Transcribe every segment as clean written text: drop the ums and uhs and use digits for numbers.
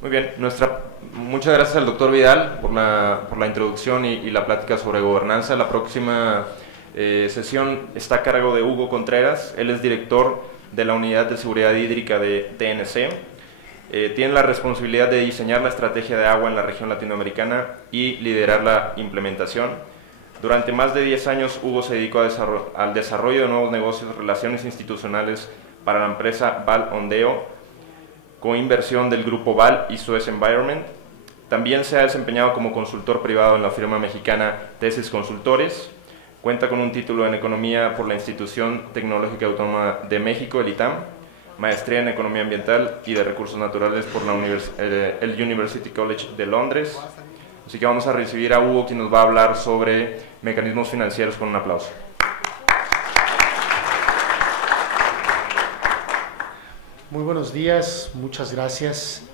Muy bien, muchas gracias al doctor Vidal por la introducción y la plática sobre gobernanza. La próxima sesión está a cargo de Hugo Contreras. Él es director de la Unidad de Seguridad Hídrica de TNC. Tiene la responsabilidad de diseñar la estrategia de agua en la región latinoamericana y liderar la implementación. Durante más de 10 años, Hugo se dedicó al desarrollo de nuevos negocios, relaciones institucionales para la empresa Val Ondeo, con inversión del grupo Val y Suez Environment. También se ha desempeñado como consultor privado en la firma mexicana Tesis Consultores. Cuenta con un título en Economía por la Institución Tecnológica Autónoma de México, el ITAM, maestría en Economía Ambiental y de Recursos Naturales por el University College de Londres. Así que vamos a recibir a Hugo, quien nos va a hablar sobre mecanismos financieros, con un aplauso. Muy buenos días, muchas gracias.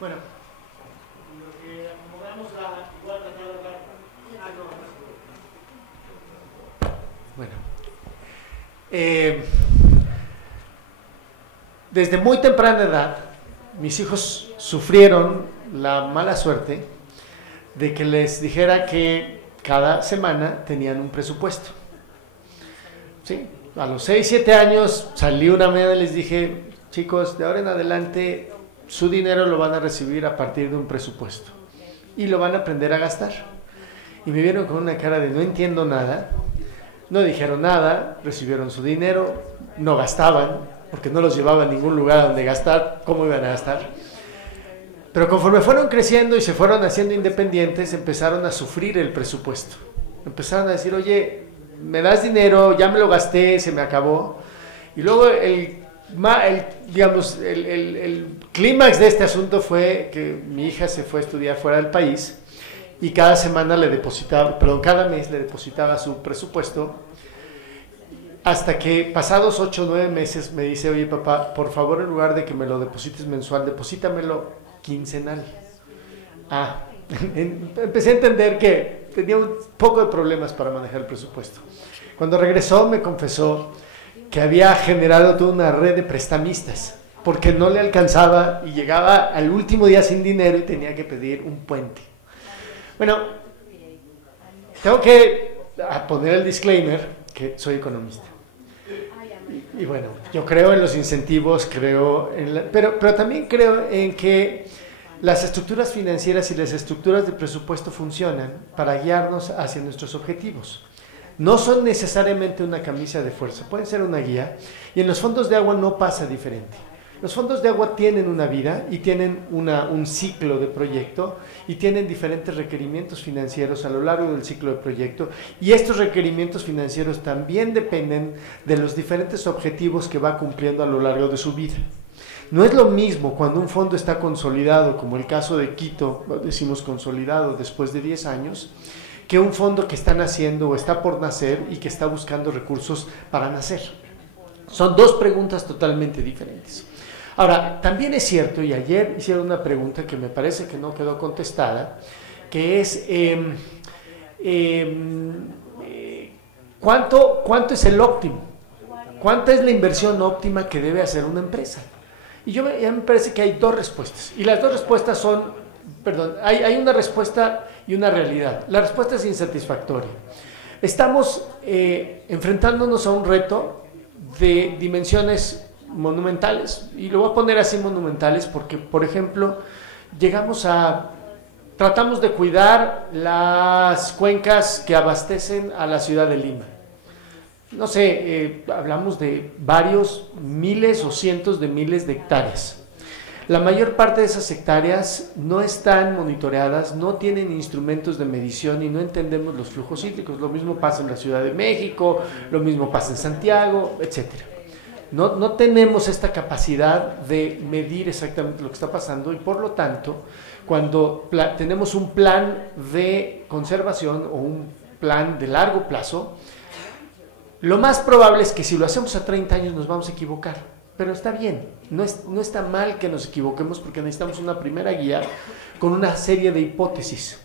Bueno, desde muy temprana edad, mis hijos sufrieron la mala suerte de que les dijera que cada semana tenían un presupuesto. ¿Sí? A los 6, 7 años salí una mañana y les dije, chicos, de ahora en adelante su dinero lo van a recibir a partir de un presupuesto y lo van a aprender a gastar. Y me vieron con una cara de no entiendo nada, no dijeron nada, recibieron su dinero, no gastaban, porque no los llevaba a ningún lugar a donde gastar. ¿Cómo iban a gastar? Pero conforme fueron creciendo y se fueron haciendo independientes, empezaron a sufrir el presupuesto. Empezaron a decir, oye, me das dinero, ya me lo gasté, se me acabó. Y luego el clímax de este asunto fue que mi hija se fue a estudiar fuera del país y cada mes le depositaba su presupuesto, hasta que pasados 8 o 9 meses me dice, oye papá, por favor, en lugar de que me lo deposites mensual, deposítamelo quincenal. Empecé a entender que tenía un poco de problemas para manejar el presupuesto. Cuando regresó me confesó que había generado toda una red de prestamistas, porque no le alcanzaba y llegaba al último día sin dinero y tenía que pedir un puente. Bueno, tengo que poner el disclaimer que soy economista. Y bueno, yo creo en los incentivos, pero también creo en que las estructuras financieras y las estructuras de presupuesto funcionan para guiarnos hacia nuestros objetivos. No son necesariamente una camisa de fuerza, pueden ser una guía, y en los fondos de agua no pasa diferente. Los fondos de agua tienen una vida y tienen un ciclo de proyecto y tienen diferentes requerimientos financieros a lo largo del ciclo de proyecto, y estos requerimientos financieros también dependen de los diferentes objetivos que va cumpliendo a lo largo de su vida. No es lo mismo cuando un fondo está consolidado, como el caso de Quito, decimos consolidado después de 10 años, que un fondo que está naciendo o está por nacer y que está buscando recursos para nacer. Son dos preguntas totalmente diferentes. Ahora, también es cierto, y ayer hicieron una pregunta que me parece que no quedó contestada, que es ¿cuánto es el óptimo? ¿Cuánta es la inversión óptima que debe hacer una empresa? Y ya me parece que hay dos respuestas, y las dos respuestas son, hay una respuesta y una realidad. La respuesta es insatisfactoria. Estamos enfrentándonos a un reto de dimensiones monumentales, y lo voy a poner así, monumentales, porque, por ejemplo, tratamos de cuidar las cuencas que abastecen a la ciudad de Lima. No sé, hablamos de varios miles o cientos de miles de hectáreas. La mayor parte de esas hectáreas no están monitoreadas, no tienen instrumentos de medición y no entendemos los flujos hídricos. Lo mismo pasa en la Ciudad de México, lo mismo pasa en Santiago, etcétera. No tenemos esta capacidad de medir exactamente lo que está pasando, y por lo tanto, cuando tenemos un plan de conservación o un plan de largo plazo, lo más probable es que si lo hacemos a 30 años nos vamos a equivocar, pero está bien, no está mal que nos equivoquemos porque necesitamos una primera guía con una serie de hipótesis.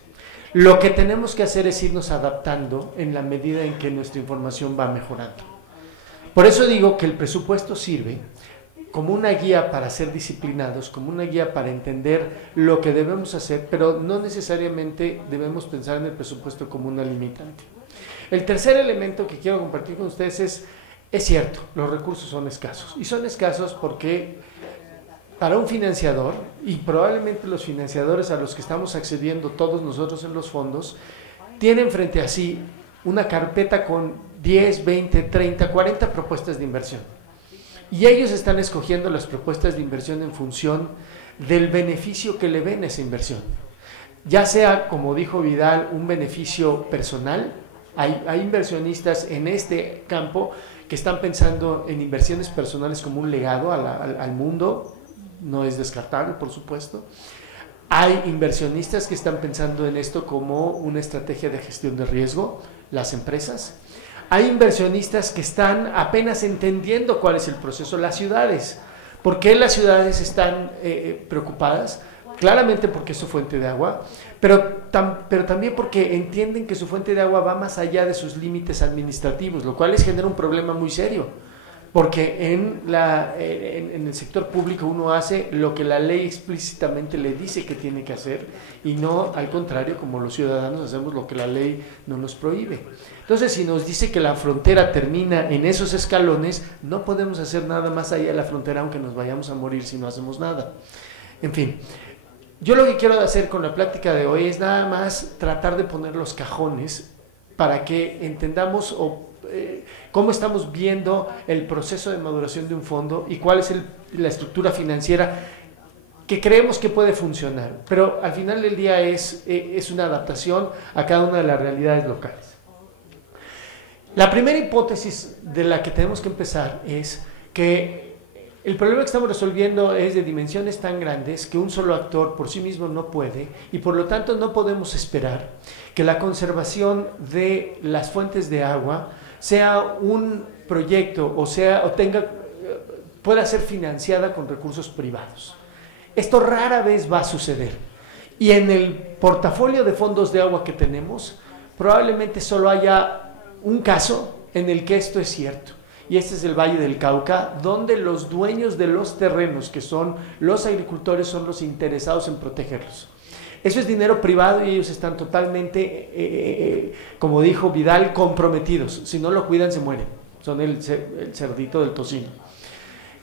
Lo que tenemos que hacer es irnos adaptando en la medida en que nuestra información va mejorando. Por eso digo que el presupuesto sirve como una guía para ser disciplinados, como una guía para entender lo que debemos hacer, pero no necesariamente debemos pensar en el presupuesto como una limitante. El tercer elemento que quiero compartir con ustedes es cierto, los recursos son escasos. Y son escasos porque para un financiador, y probablemente los financiadores a los que estamos accediendo todos nosotros en los fondos, tienen frente a sí una carpeta con 10, 20, 30, 40 propuestas de inversión. Y ellos están escogiendo las propuestas de inversión en función del beneficio que le ven a esa inversión. Ya sea, como dijo Vidal, un beneficio personal. Hay inversionistas en este campo que están pensando en inversiones personales como un legado al mundo, no es descartable, por supuesto. Hay inversionistas que están pensando en esto como una estrategia de gestión de riesgo, las empresas. Hay inversionistas que están apenas entendiendo cuál es el proceso, las ciudades. ¿Por qué las ciudades están preocupadas? Claramente porque es su fuente de agua, pero también porque entienden que su fuente de agua va más allá de sus límites administrativos, lo cual les genera un problema muy serio, porque en el sector público uno hace lo que la ley explícitamente le dice que tiene que hacer y no al contrario, como los ciudadanos hacemos lo que la ley no nos prohíbe. Entonces, si nos dice que la frontera termina en esos escalones, no podemos hacer nada más allá de la frontera, aunque nos vayamos a morir si no hacemos nada. En fin, yo lo que quiero hacer con la plática de hoy es nada más tratar de poner los cajones para que entendamos cómo estamos viendo el proceso de maduración de un fondo y cuál es la estructura financiera que creemos que puede funcionar. Pero al final del día es una adaptación a cada una de las realidades locales. La primera hipótesis de la que tenemos que empezar es que el problema que estamos resolviendo es de dimensiones tan grandes que un solo actor por sí mismo no puede y por lo tanto no podemos esperar que la conservación de las fuentes de agua sea un proyecto pueda ser financiada con recursos privados. Esto rara vez va a suceder y en el portafolio de fondos de agua que tenemos probablemente solo haya un caso en el que esto es cierto. Y este es el Valle del Cauca, donde los dueños de los terrenos, que son los agricultores, son los interesados en protegerlos. Eso es dinero privado y ellos están totalmente, como dijo Vidal, comprometidos. Si no lo cuidan, se mueren. Son el cerdito del tocino.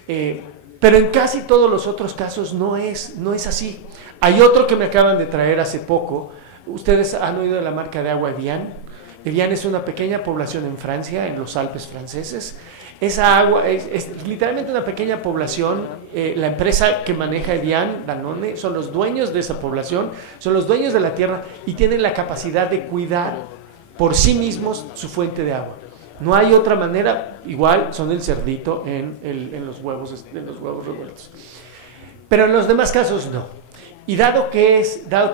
Pero en casi todos los otros casos no es así. Hay otro que me acaban de traer hace poco. Ustedes han oído de la marca de agua Evian. Evian es una pequeña población en Francia, en los Alpes franceses. Esa agua es literalmente una pequeña población. La empresa que maneja Evian, Danone, son los dueños de esa población, son los dueños de la tierra y tienen la capacidad de cuidar por sí mismos su fuente de agua. No hay otra manera, igual son el cerdito en los huevos revueltos. Pero en los demás casos no. Y dado que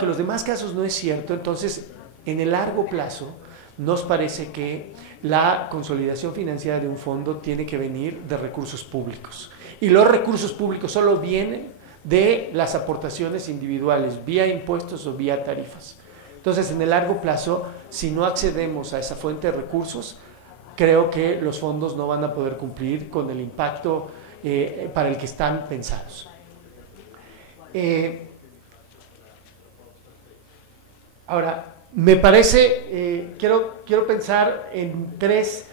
los demás casos no es cierto, entonces en el largo plazo nos parece que la consolidación financiera de un fondo tiene que venir de recursos públicos. Y los recursos públicos solo vienen de las aportaciones individuales, vía impuestos o vía tarifas. Entonces, en el largo plazo, si no accedemos a esa fuente de recursos, creo que los fondos no van a poder cumplir con el impacto para el que están pensados. Ahora, me parece, quiero pensar en tres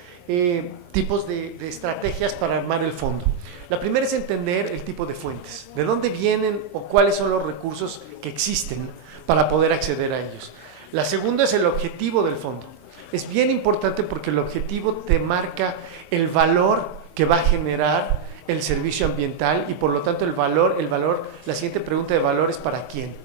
tipos de estrategias para armar el fondo. La primera es entender el tipo de fuentes, de dónde vienen o cuáles son los recursos que existen para poder acceder a ellos. La segunda es el objetivo del fondo. Es bien importante porque el objetivo te marca el valor que va a generar el servicio ambiental y por lo tanto la siguiente pregunta de valor es ¿para quién?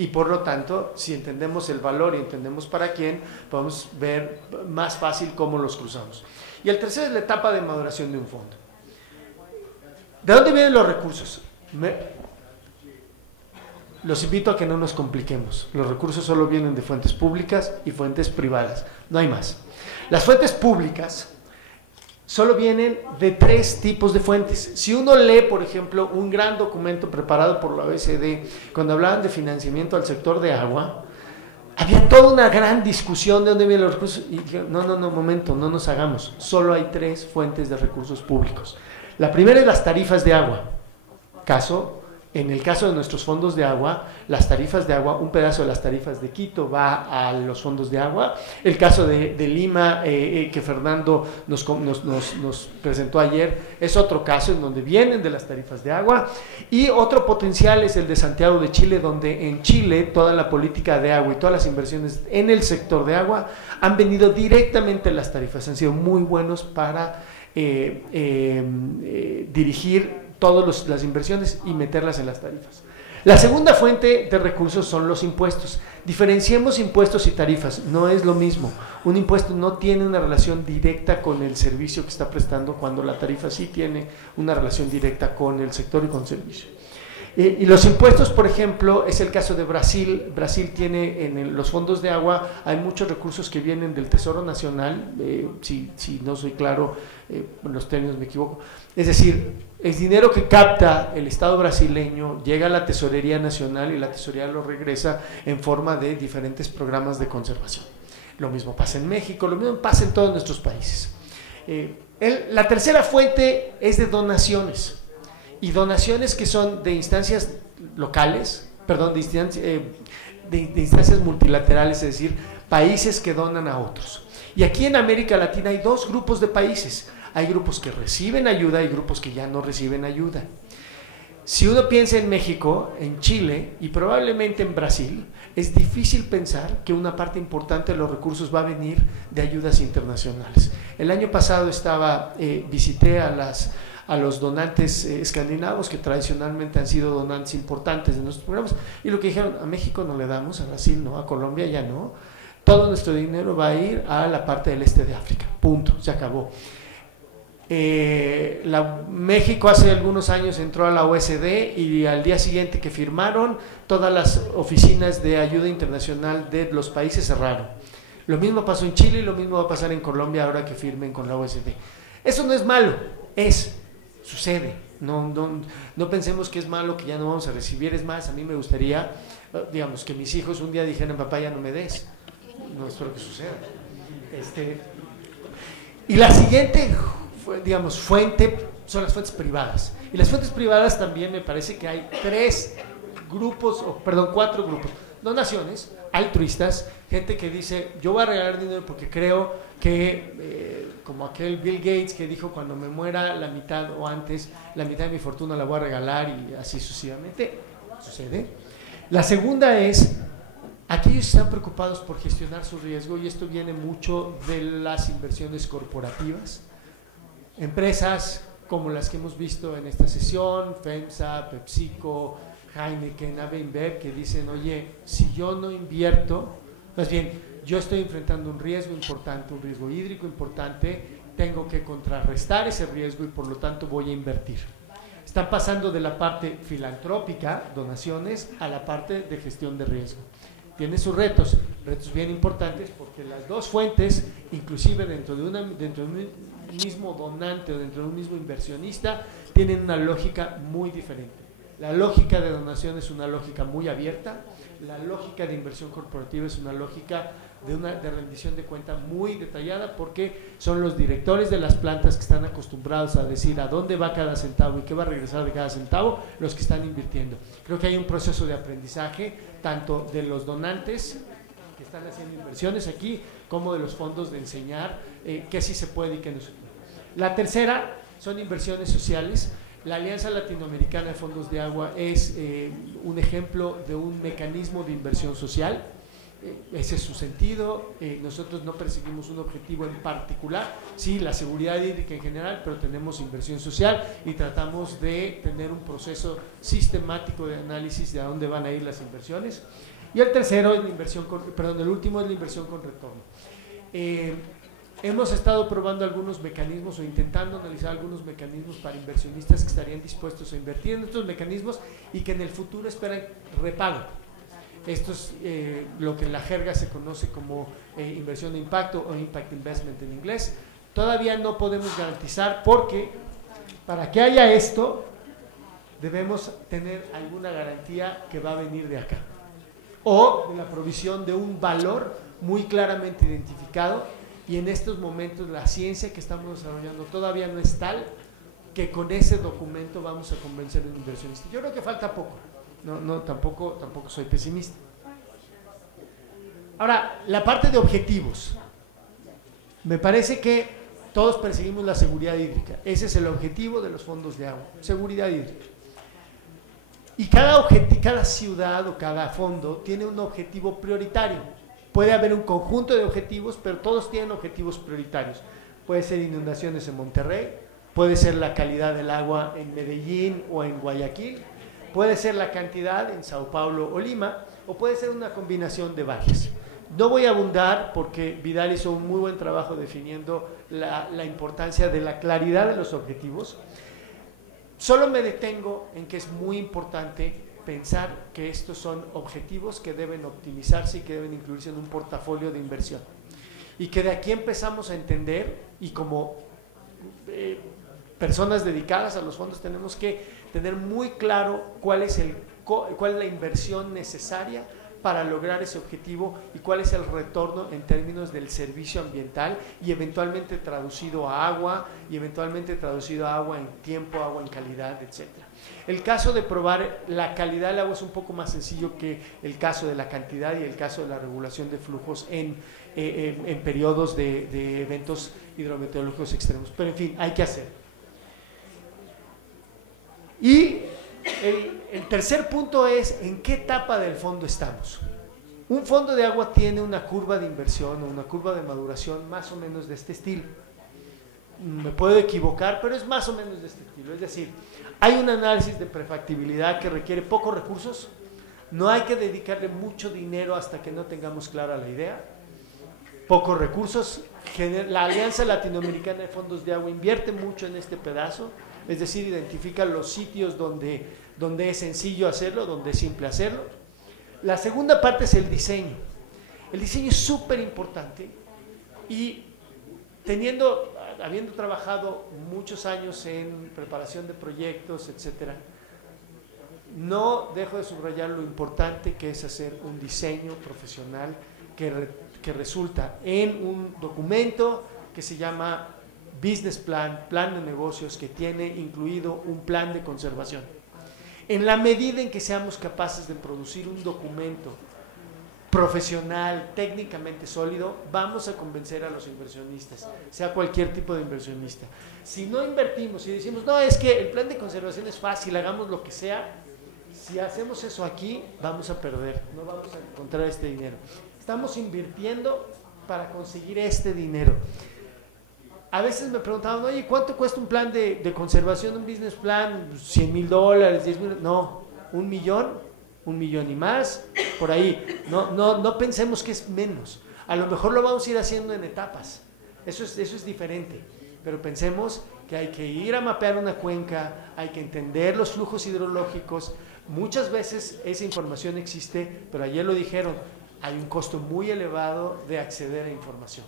Y por lo tanto, si entendemos el valor y entendemos para quién, podemos ver más fácil cómo los cruzamos. Y el tercero es la etapa de maduración de un fondo. ¿De dónde vienen los recursos? los invito a que no nos compliquemos. Los recursos solo vienen de fuentes públicas y fuentes privadas, no hay más. Las fuentes públicas solo vienen de 3 tipos de fuentes. Si uno lee, por ejemplo, un gran documento preparado por la OECD, cuando hablaban de financiamiento al sector de agua, había toda una gran discusión de dónde vienen los recursos, y dijeron, no, momento, no nos hagamos, solo hay 3 fuentes de recursos públicos. La primera es las tarifas de agua. En el caso de nuestros fondos de agua, las tarifas de agua, un pedazo de las tarifas de Quito va a los fondos de agua. El caso de Lima, que Fernando nos presentó ayer, es otro caso en donde vienen de las tarifas de agua. Y otro potencial es el de Santiago de Chile, donde en Chile toda la política de agua y todas las inversiones en el sector de agua han venido directamente de las tarifas. Han sido muy buenos para dirigir todas las inversiones y meterlas en las tarifas. La segunda fuente de recursos son los impuestos. Diferenciemos impuestos y tarifas, no es lo mismo. Un impuesto no tiene una relación directa con el servicio que está prestando, cuando la tarifa sí tiene una relación directa con el sector y con el servicio. Y los impuestos, por ejemplo, es el caso de Brasil. Brasil tiene en los fondos de agua, hay muchos recursos que vienen del Tesoro Nacional, si no soy claro, en los términos me equivoco. Es decir, es dinero que capta el Estado brasileño, llega a la Tesorería Nacional y la Tesorería lo regresa en forma de diferentes programas de conservación. Lo mismo pasa en México, lo mismo pasa en todos nuestros países. La tercera fuente es de donaciones. Y donaciones que son de instancias locales, perdón, de instancias multilaterales, es decir, países que donan a otros. Y aquí en América Latina hay 2 grupos de países. Hay grupos que reciben ayuda y grupos que ya no reciben ayuda. Si uno piensa en México, en Chile y probablemente en Brasil, es difícil pensar que una parte importante de los recursos va a venir de ayudas internacionales. El año pasado visité a los donantes escandinavos, que tradicionalmente han sido donantes importantes de nuestros programas, y lo que dijeron, a México no le damos, a Brasil no, a Colombia ya no, todo nuestro dinero va a ir a la parte del este de África, punto, se acabó. México hace algunos años entró a la OECD y al día siguiente que firmaron, todas las oficinas de ayuda internacional de los países cerraron. Lo mismo pasó en Chile y lo mismo va a pasar en Colombia ahora que firmen con la OECD. Eso no es malo, sucede. No pensemos que es malo, que ya no vamos a recibir. Es más, a mí me gustaría, digamos, que mis hijos un día dijeran, papá, ya no me des. No espero que suceda. Y la siguiente, digamos, fuente son las fuentes privadas. Y las fuentes privadas también me parece que hay 4 grupos. Donaciones, altruistas, gente que dice, yo voy a regalar dinero porque creo que, como aquel Bill Gates que dijo, cuando me muera la mitad o antes, la mitad de mi fortuna la voy a regalar, y así sucesivamente, sucede. La segunda es, aquellos que están preocupados por gestionar su riesgo, y esto viene mucho de las inversiones corporativas, empresas como las que hemos visto en esta sesión, FEMSA, PepsiCo, Heineken, AB InBev, que dicen, oye, si yo no invierto, más bien, yo estoy enfrentando un riesgo importante, un riesgo hídrico importante, tengo que contrarrestar ese riesgo y por lo tanto voy a invertir. Están pasando de la parte filantrópica, donaciones, a la parte de gestión de riesgo. Tiene sus retos bien importantes, porque las 2 fuentes, inclusive dentro de un mismo donante o dentro de un mismo inversionista, tienen una lógica muy diferente. La lógica de donación es una lógica muy abierta, la lógica de inversión corporativa es una lógica de rendición de cuenta muy detallada, porque son los directores de las plantas que están acostumbrados a decir a dónde va cada centavo y qué va a regresar de cada centavo, los que están invirtiendo. Creo que hay un proceso de aprendizaje tanto de los donantes que están haciendo inversiones aquí, como de los fondos, de enseñar qué sí se puede y qué no se puede. La tercera son inversiones sociales. La Alianza Latinoamericana de Fondos de Agua es un ejemplo de un mecanismo de inversión social. Ese es su sentido. Nosotros no perseguimos un objetivo en particular, sí, la seguridad hídrica en general, pero tenemos inversión social y tratamos de tener un proceso sistemático de análisis de a dónde van a ir las inversiones. Y el tercero es el último es la inversión con retorno. hemos estado probando algunos mecanismos o intentando analizar algunos mecanismos para inversionistas que estarían dispuestos a invertir en estos mecanismos y que en el futuro esperan repago. Esto es lo que en la jerga se conoce como inversión de impacto o impact investment en inglés. Todavía no podemos garantizar porque para que haya esto debemos tener alguna garantía que va a venir de acá o de la provisión de un valor muy claramente identificado, y en estos momentos la ciencia que estamos desarrollando todavía no es tal que con ese documento vamos a convencer a un inversionista. Yo creo que falta poco, tampoco soy pesimista. Ahora, la parte de objetivos. Me parece que todos perseguimos la seguridad hídrica. Ese es el objetivo de los fondos de agua, seguridad hídrica. Y cada ciudad o cada fondo tiene un objetivo prioritario. Puede haber un conjunto de objetivos, pero todos tienen objetivos prioritarios. Puede ser inundaciones en Monterrey, puede ser la calidad del agua en Medellín o en Guayaquil, puede ser la cantidad en Sao Paulo o Lima, o puede ser una combinación de varias. No voy a abundar porque Vidal hizo un muy buen trabajo definiendo la importancia de la claridad de los objetivos. Solo me detengo en que es muy importante pensar que estos son objetivos que deben optimizarse y que deben incluirse en un portafolio de inversión. Y que de aquí empezamos a entender, y como personas dedicadas a los fondos tenemos que tener muy claro cuál es la inversión necesaria para lograr ese objetivo y cuál es el retorno en términos del servicio ambiental y eventualmente traducido a agua en tiempo, agua en calidad, etc. El caso de probar la calidad del agua es un poco más sencillo que el caso de la cantidad y el caso de la regulación de flujos en periodos de eventos hidrometeorológicos extremos, pero en fin, hay que hacer. Y el tercer punto es en qué etapa del fondo estamos. Un fondo de agua tiene una curva de inversión o una curva de maduración más o menos de este estilo. Me puedo equivocar, pero es más o menos de este estilo. Es decir, hay un análisis de prefactibilidad que requiere pocos recursos, no hay que dedicarle mucho dinero hasta que no tengamos clara la idea, pocos recursos. La Alianza Latinoamericana de Fondos de Agua invierte mucho en este pedazo, es decir, identifica los sitios donde es sencillo hacerlo, donde es simple hacerlo. La segunda parte es el diseño. El diseño es súper importante y habiendo trabajado muchos años en preparación de proyectos, etcétera, no dejo de subrayar lo importante que es hacer un diseño profesional que resulta en un documento que se llama Business Plan, plan de negocios, que tiene incluido un plan de conservación. En la medida en que seamos capaces de producir un documento profesional, técnicamente sólido, vamos a convencer a los inversionistas, sea cualquier tipo de inversionista. Si no invertimos y decimos, no, es que el plan de conservación es fácil, hagamos lo que sea, si hacemos eso aquí, vamos a perder, no vamos a encontrar este dinero. Estamos invirtiendo para conseguir este dinero. A veces me preguntaban, oye, ¿cuánto cuesta un plan de conservación, un business plan? $100,000, $10,000, no, $1 millón y más, por ahí. No pensemos que es menos. A lo mejor lo vamos a ir haciendo en etapas, eso es diferente, pero pensemos que hay que ir a mapear una cuenca, hay que entender los flujos hidrológicos. Muchas veces esa información existe, pero ayer lo dijeron, hay un costo muy elevado de acceder a información.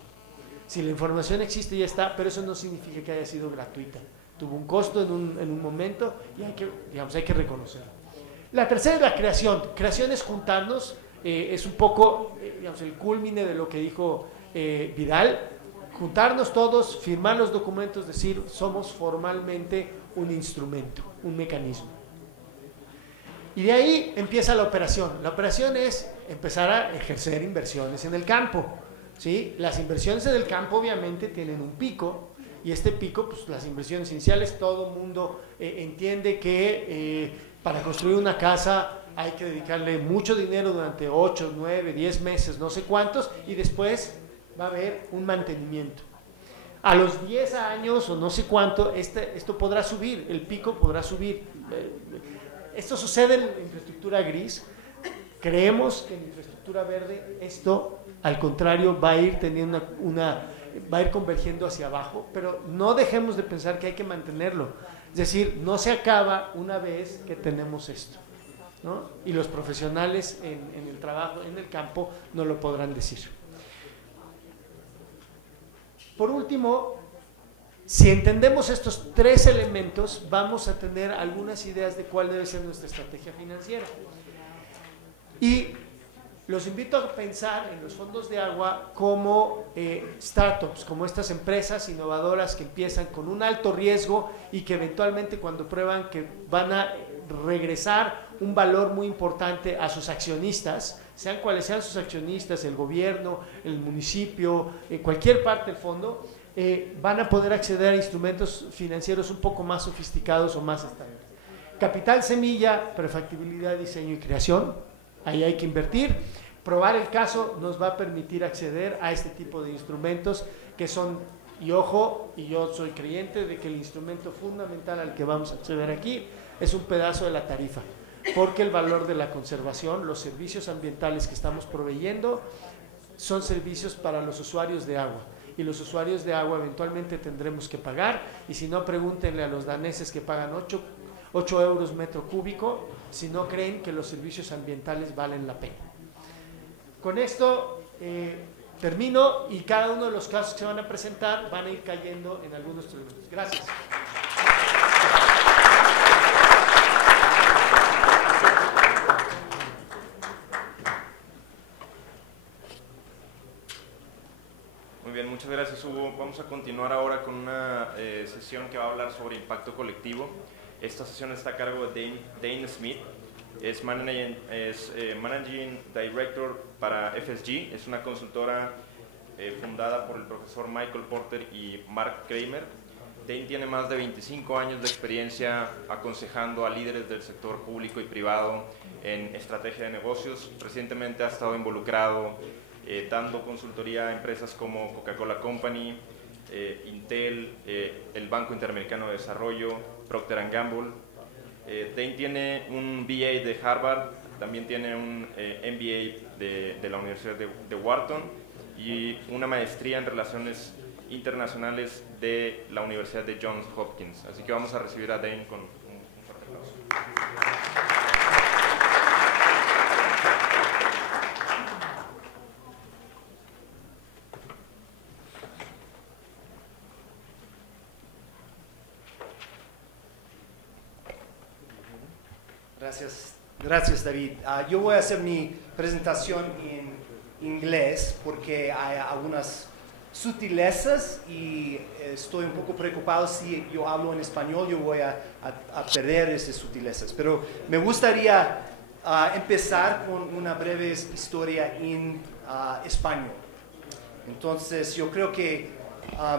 Si la información existe ya está, pero eso no significa que haya sido gratuita. Tuvo un costo en un momento y hay que reconocerlo. La tercera es la creación. Creación es juntarnos, es un poco el culmine de lo que dijo Vidal. Juntarnos todos, firmar los documentos, decir somos formalmente un instrumento, un mecanismo. Y de ahí empieza la operación. La operación es empezar a ejercer inversiones en el campo. ¿Sí? Las inversiones en el campo obviamente tienen un pico, y este pico, pues las inversiones iniciales, todo el mundo entiende que para construir una casa hay que dedicarle mucho dinero durante 8, 9, 10 meses, no sé cuántos, y después va a haber un mantenimiento. A los 10 años o no sé cuánto, esto podrá subir, el pico podrá subir. Esto sucede en la infraestructura gris. Creemos que en infraestructura verde esto, al contrario, va a ir teniendo una va a ir convergiendo hacia abajo, pero no dejemos de pensar que hay que mantenerlo. Es decir, no se acaba una vez que tenemos esto, ¿no? Y los profesionales en el trabajo, en el campo, no lo podrán decir. Por último, si entendemos estos tres elementos, vamos a tener algunas ideas de cuál debe ser nuestra estrategia financiera. Y los invito a pensar en los fondos de agua como startups, como estas empresas innovadoras que empiezan con un alto riesgo y que eventualmente cuando prueban que van a regresar un valor muy importante a sus accionistas, sean cuales sean sus accionistas, el gobierno, el municipio, cualquier parte del fondo, van a poder acceder a instrumentos financieros un poco más sofisticados o más estables. Capital semilla, prefactibilidad, diseño y creación, ahí hay que invertir. Probar el caso nos va a permitir acceder a este tipo de instrumentos que son, y ojo, y yo soy creyente de que el instrumento fundamental al que vamos a acceder aquí es un pedazo de la tarifa, porque el valor de la conservación, los servicios ambientales que estamos proveyendo son servicios para los usuarios de agua, y los usuarios de agua eventualmente tendremos que pagar, y si no, pregúntenle a los daneses que pagan 8 euros metro cúbico si no creen que los servicios ambientales valen la pena. Con esto termino, y cada uno de los casos que se van a presentar van a ir cayendo en algunos elementos. Gracias. Muy bien, muchas gracias, Hugo. Vamos a continuar ahora con una sesión que va a hablar sobre impacto colectivo. Esta sesión está a cargo de Dane Smith. Es Managing Director para FSG. Es una consultora fundada por el profesor Michael Porter y Mark Kramer. Dane tiene más de 25 años de experiencia aconsejando a líderes del sector público y privado en estrategia de negocios. Recientemente ha estado involucrado dando consultoría a empresas como Coca-Cola Company, Intel, el Banco Interamericano de Desarrollo, Procter & Gamble. Dane tiene un BA de Harvard, también tiene un MBA de la Universidad de Wharton y una maestría en Relaciones Internacionales de la Universidad de Johns Hopkins. Así que vamos a recibir a Dane con un fuerte aplauso. Gracias David. Yo voy a hacer mi presentación en inglés porque hay algunas sutilezas y estoy un poco preocupado si yo hablo en español, yo voy a perder esas sutilezas. Pero me gustaría empezar con una breve historia en español. Entonces yo creo que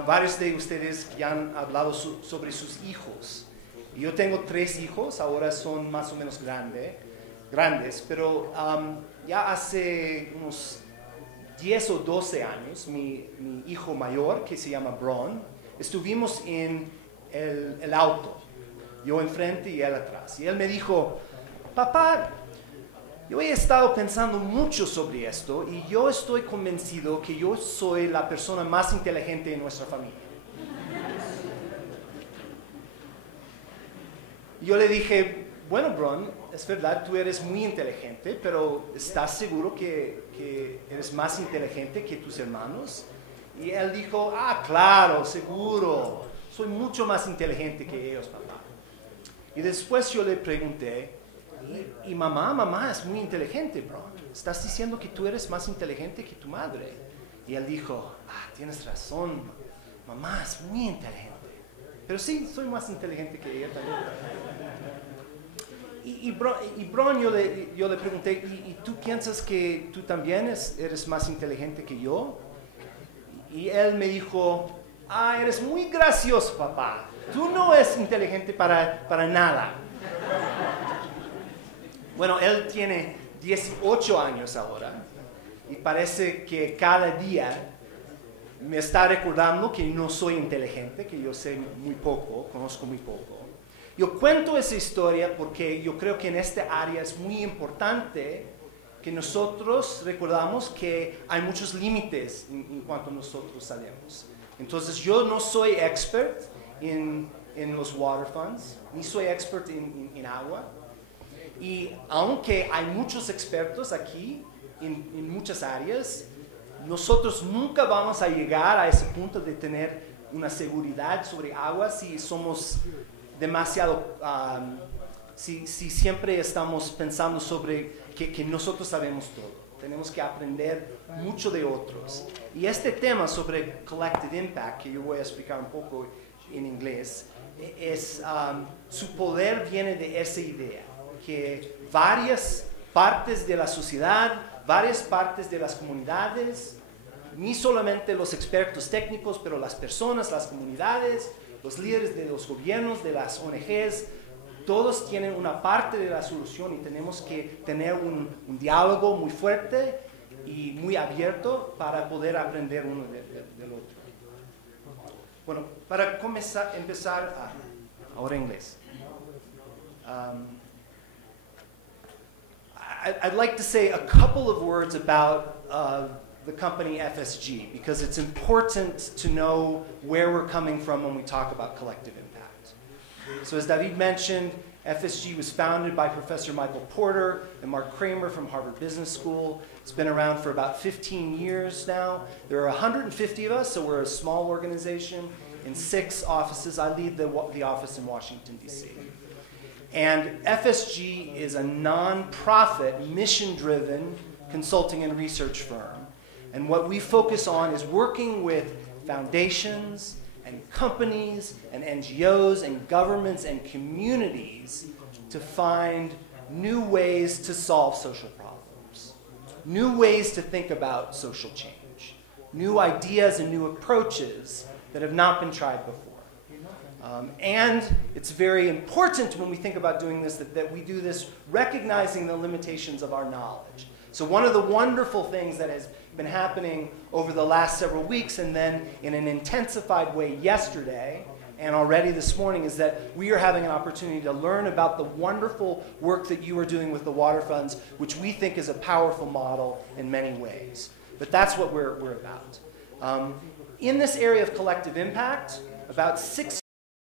varios de ustedes ya han hablado sobre sus hijos. Yo tengo 3 hijos, ahora son más o menos grandes, pero ya hace unos 10 o 12 años, mi hijo mayor, que se llama Bron, estuvimos en el auto, yo enfrente y él atrás. Y él me dijo, papá, yo he estado pensando mucho sobre esto y yo estoy convencido que yo soy la persona más inteligente en nuestra familia. Yo le dije, bueno, Bron, es verdad, tú eres muy inteligente, pero ¿estás seguro que eres más inteligente que tus hermanos? Y él dijo, claro, seguro, soy mucho más inteligente que ellos, papá. Y después yo le pregunté, ¿y mamá es muy inteligente, Bron? ¿Estás diciendo que tú eres más inteligente que tu madre? Y él dijo, tienes razón, mamá es muy inteligente. Pero sí, soy más inteligente que ella también. Y Bron, yo le pregunté, ¿y tú piensas que tú también eres más inteligente que yo? Y él me dijo, eres muy gracioso, papá. Tú no eres inteligente para nada. Bueno, él tiene 18 años ahora y parece que cada día me está recordando que no soy inteligente, que yo sé muy poco, conozco muy poco. Yo cuento esa historia porque yo creo que en esta área es muy importante que nosotros recordamos que hay muchos límites en cuanto nosotros sabemos. Entonces yo no soy expert en los water funds, ni soy expert en agua. Y aunque hay muchos expertos aquí en muchas áreas, nosotros nunca vamos a llegar a ese punto de tener una seguridad sobre agua si somos demasiado, si siempre estamos pensando sobre que nosotros sabemos todo. Tenemos que aprender mucho de otros. Y este tema sobre collective impact, que yo voy a explicar un poco en inglés, su poder viene de esa idea, que varias partes de la sociedad, varias partes de las comunidades, ni solamente los expertos técnicos, pero las personas, las comunidades, los líderes de los gobiernos, de las ONGs, todos tienen una parte de la solución y tenemos que tener un diálogo muy fuerte y muy abierto para poder aprender uno del otro. Bueno, para empezar, ahora inglés. I'd like to say a couple of words about the company FSG, because it's important to know where we're coming from when we talk about collective impact. So as David mentioned, FSG was founded by Professor Michael Porter and Mark Kramer from Harvard Business School. It's been around for about 15 years now. There are 150 of us, so we're a small organization in 6 offices. I lead the office in Washington, D.C. And FSG is a non-profit, mission-driven consulting and research firm. And what we focus on is working with foundations and companies and NGOs and governments and communities to find new ways to solve social problems, new ways to think about social change, new ideas and new approaches that have not been tried before. And it's very important when we think about doing this that we do this recognizing the limitations of our knowledge. So one of the wonderful things that has been happening over the last several weeks and then in an intensified way yesterday and already this morning is that we are having an opportunity to learn about the wonderful work that you are doing with the water funds, which we think is a powerful model in many ways. But that's what we're about. In this area of collective impact, about 6